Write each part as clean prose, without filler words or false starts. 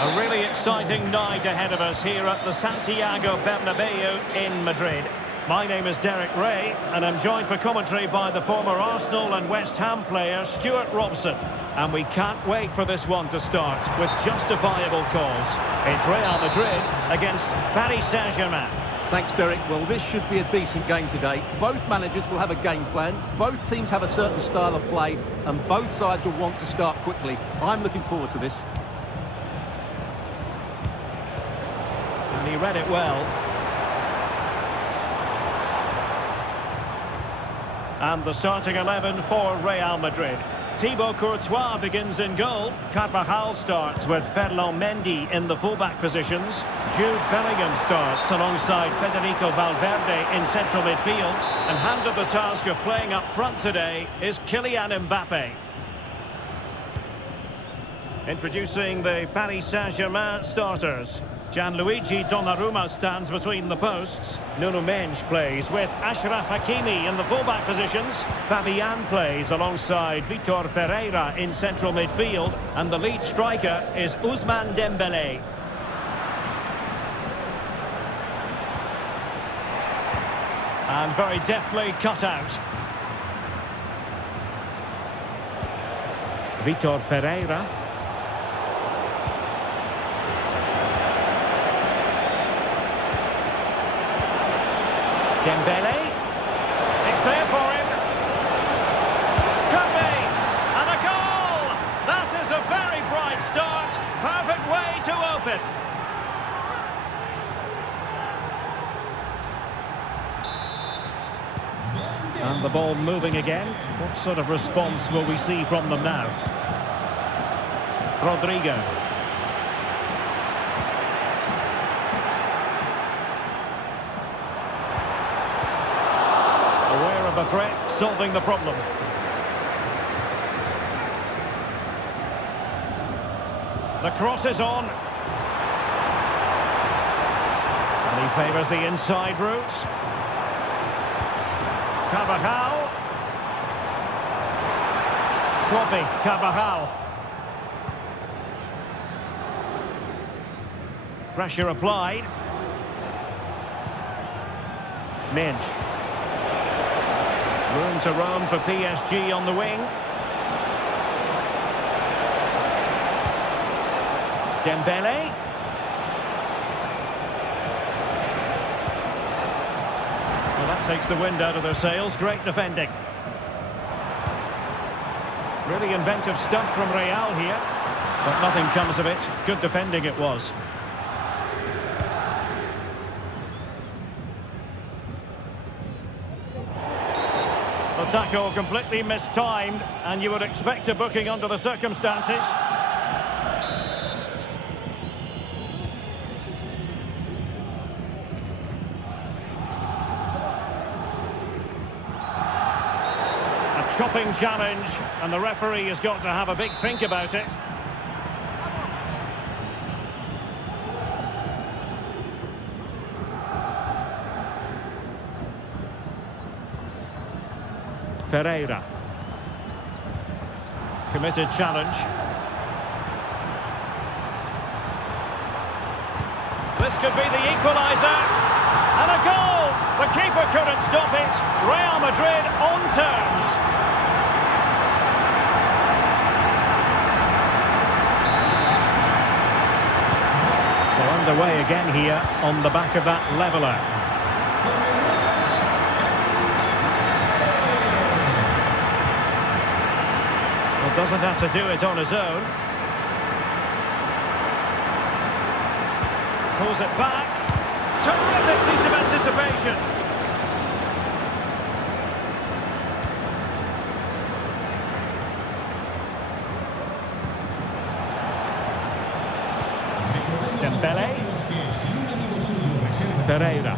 A really exciting night ahead of us here at the Santiago Bernabeu in Madrid. My name is Derek Ray, and I'm joined for commentary by the former Arsenal and West Ham player Stuart Robson. And we can't wait for this one to start with justifiable cause. It's Real Madrid against Paris Saint-Germain. Thanks, Derek. Well, this should be a decent game today. Both managers will have a game plan. Both teams have a certain style of play, and both sides will want to start quickly. I'm looking forward to this. And he read it well. And the starting 11 for Real Madrid. Thibaut Courtois begins in goal. Carvajal starts with Ferland Mendy in the fullback positions. Jude Bellingham starts alongside Federico Valverde in central midfield. And handed the task of playing up front today is Kylian Mbappe. Introducing the Paris Saint-Germain starters. Gianluigi Donnarumma stands between the posts. Nuno Mendes plays with Achraf Hakimi in the fullback positions. Fabian plays alongside Vitor Ferreira in central midfield. And the lead striker is Ousmane Dembélé. And very deftly cut out. Vitor Ferreira. Dembele, it's there for him. Could be, and a goal! That is a very bright start. Perfect way to open. And the ball moving again. What sort of response will we see from them now? Rodrigo. The threat, solving the problem. The cross is on. And he favours the inside route. Carvajal. Sloppy, Carvajal. Pressure applied. Mendes. Room to roam for PSG on the wing. Dembele. Well, that takes the wind out of their sails. Great defending. Really inventive stuff from Real here. But nothing comes of it. Good defending it was. The tackle completely mistimed, and you would expect a booking under the circumstances. A chopping challenge, and the referee has got to have a big think about it. Ferreira. Committed challenge. This could be the equaliser. And a goal! The keeper couldn't stop it. Real Madrid on terms. So underway again here on the back of that leveller. Doesn't have to do it on his own. Pulls it back. Terrific piece of anticipation. Dembele. Ferreira.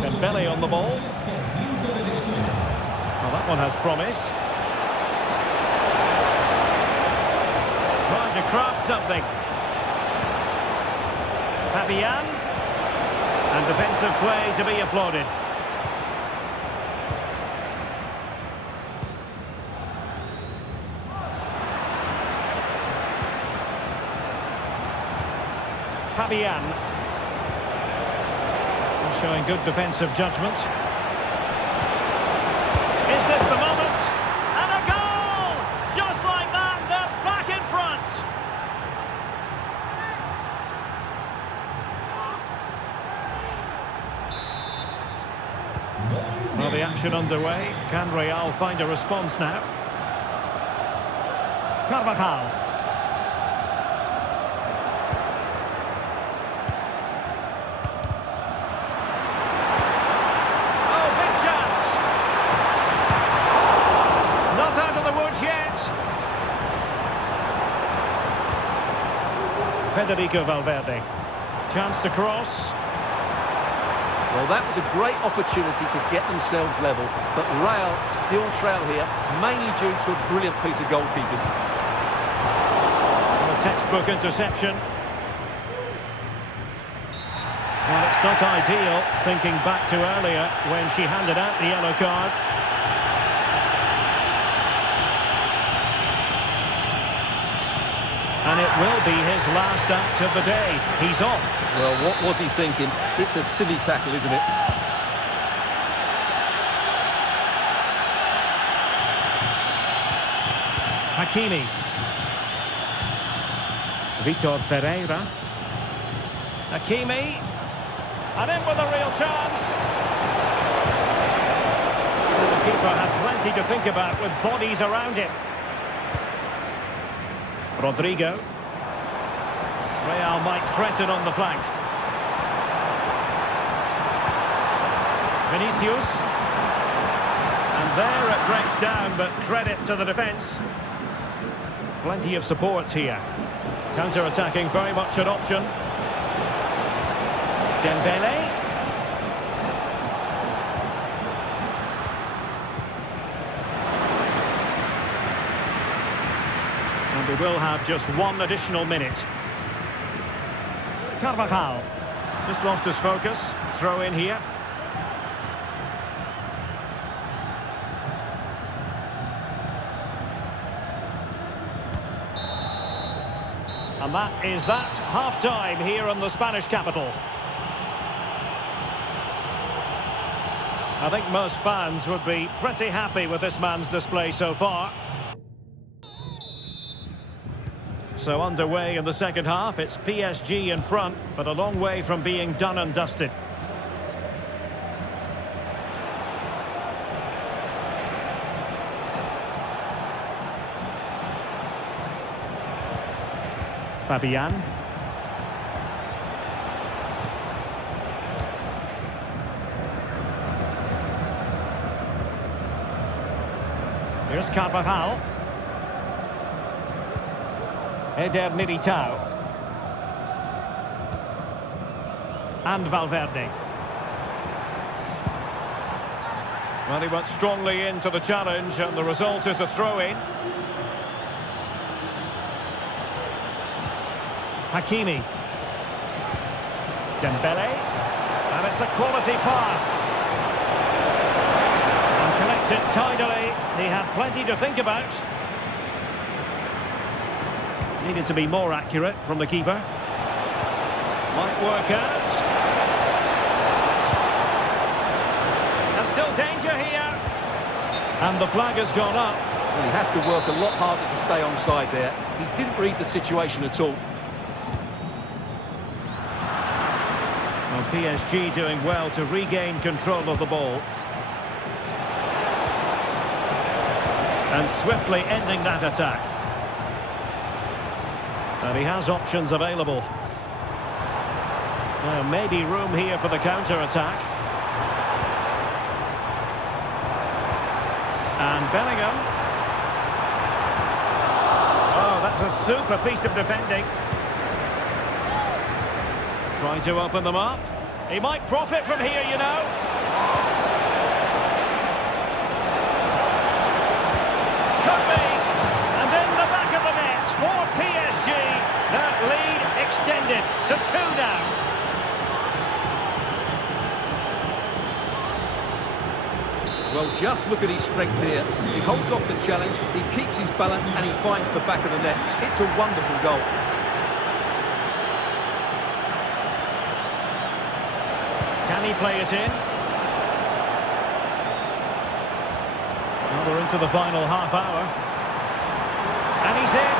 Dembele on the ball. Well, that one has promise. Trying to craft something. Fabian. And defensive play to be applauded. Fabian. Showing good defensive judgment. Is this the moment? And a goal! Just like that, they're back in front. Well, the action underway. Can Real find a response now? Carvajal. Oh, big chance. Not out of the woods yet. Federico Valverde. Chance to cross. Well, that was a great opportunity to get themselves level, but Real still trail here, mainly due to a brilliant piece of goalkeeping. A textbook interception. Well, it's not ideal, thinking back to earlier when she handed out the yellow card. And it will be his last act of the day. He's off. Well, what was he thinking? It's a silly tackle, isn't it? Hakimi. Vitor Ferreira. Hakimi. And in with a real chance. The keeper had plenty to think about with bodies around him. Rodrigo. Real might threaten on the flank. Vinicius. And there it breaks down, but credit to the defence. Plenty of support here. Counter-attacking very much an option. Dembele. And we will have just one additional minute. Carvajal. Just lost his focus. Throw in here. And that is that. Half-time here in the Spanish capital. I think most fans would be pretty happy with this man's display so far. So underway in the second half, it's PSG in front, but a long way from being done and dusted. Fabian. Here's Carvajal. Eder Militao. And Valverde. Well, he went strongly into the challenge, and the result is a throw-in. Hakimi. Dembele. And it's a quality pass. And collected tidily. He had plenty to think about. Needed to be more accurate from the keeper. Might work out. There's still danger here. And the flag has gone up. Well, he has to work a lot harder to stay onside there. He didn't read the situation at all. Well, PSG doing well to regain control of the ball. And swiftly ending that attack. And he has options available. Well, maybe room here for the counter-attack. And Bellingham. Oh, that's a super piece of defending. Trying to open them up. He might profit from here, you know. Could be. And in the back of the net for PSG. That lead extended to 2 now. Well, just look at his strength here. He holds off the challenge, he keeps his balance, and he finds the back of the net. It's a wonderful goal. Can he play it in? Well, we're into the final half hour. And he's in.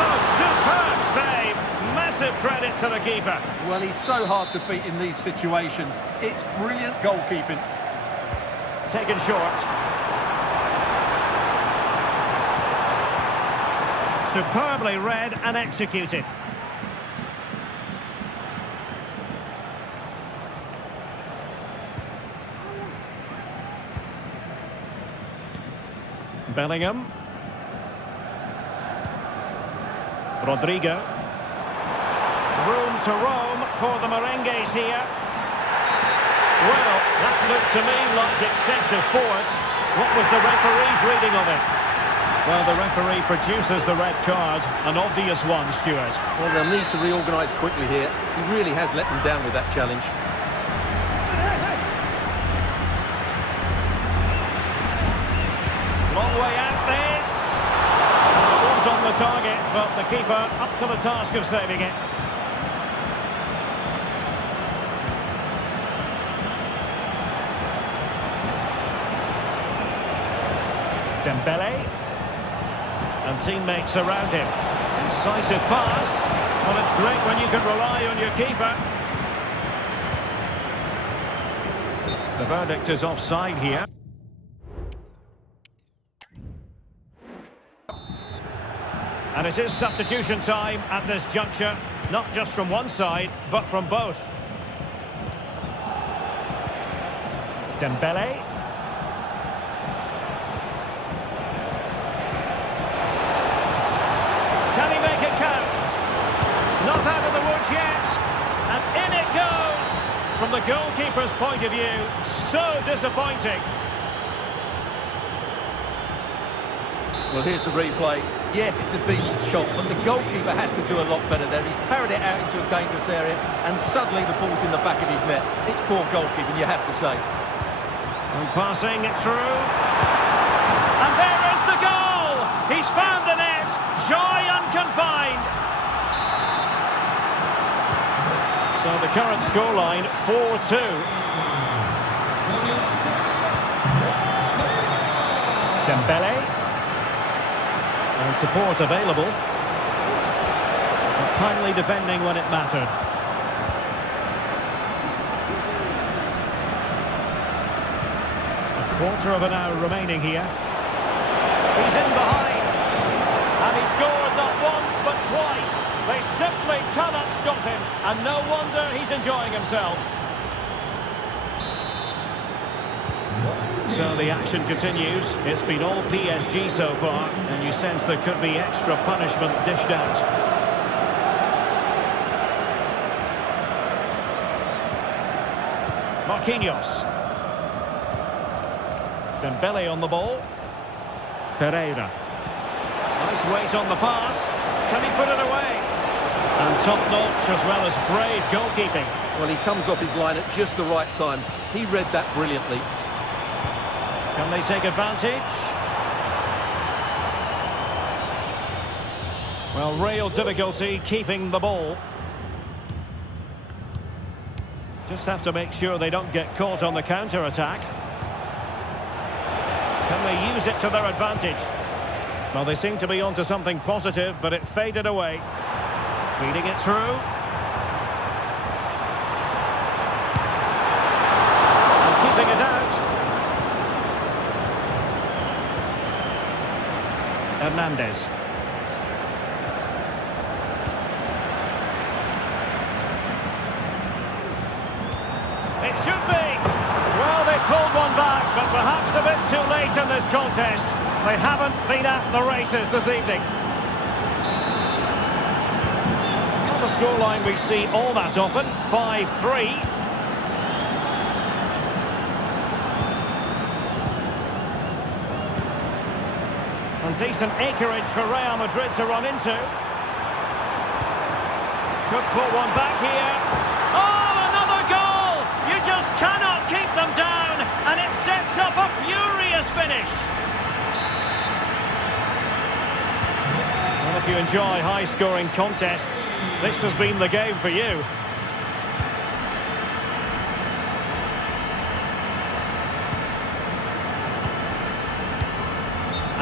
Oh, superb save. Massive credit to the keeper. Well, he's so hard to beat in these situations. It's brilliant goalkeeping. Taken short. Superbly read and executed. Bellingham. Rodrigo. Room to roam for the merengues here. Well, that looked to me like excessive force. What was the referee's reading of it? Well, the referee produces the red card, an obvious one, Stuart. Well, they'll need to reorganise quickly here. He really has let them down with that challenge. Long way out this. Was on the target, but the keeper up to the task of saving it. Dembele. And teammates around him. Incisive pass. Well, it's great when you can rely on your keeper. The verdict is offside here. And it is substitution time at this juncture, not just from one side, but from both. Dembele. Can he make it count? Not out of the woods yet. And in it goes. From the goalkeeper's point of view, so disappointing. Well, here's the replay. Yes, it's a decent shot, but the goalkeeper has to do a lot better there. He's parried it out into a dangerous area, and suddenly the ball's in the back of his net. It's poor goalkeeping, you have to say. And passing it through. And there is the goal! He's found the net! Joy unconfined! So the current scoreline, 4-2. Dembele. And support available. But timely defending when it mattered. A quarter of an hour remaining here. He's in behind. And he scored not once but twice. They simply cannot stop him. And no wonder he's enjoying himself. So the action continues. It's been all PSG so far, and you sense there could be extra punishment dished out. Marquinhos. Dembele on the ball. Ferreira. Nice weight on the pass. Can he put it away? And top-notch as well as brave goalkeeping. Well, he comes off his line at just the right time. He read that brilliantly. Can they take advantage? Well, real difficulty keeping the ball. Just have to make sure they don't get caught on the counter-attack. Can they use it to their advantage? Well, they seem to be onto something positive, but it faded away. Feeding it through. And keeping it out. Hernandez. It should be. Well, they pulled one back, but perhaps a bit too late in this contest. They haven't been at the races this evening. Not a scoreline we see all that often. 5-3. And decent acreage for Real Madrid to run into. Could put one back here. Oh, another goal! You just cannot keep them down, and it sets up a furious finish. Well, if you enjoy high-scoring contests, this has been the game for you.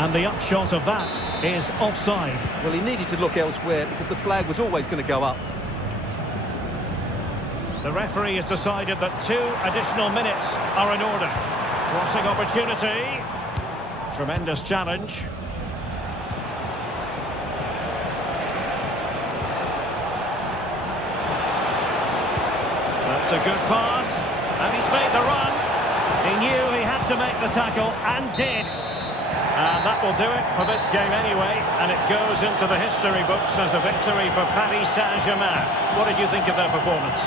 And the upshot of that is offside. Well, he needed to look elsewhere because the flag was always going to go up. The referee has decided that 2 additional minutes are in order. Crossing opportunity. Tremendous challenge. That's a good pass. And he's made the run. He knew he had to make the tackle and did. And that will do it for this game anyway. And it goes into the history books as a victory for Paris Saint-Germain. What did you think of their performance?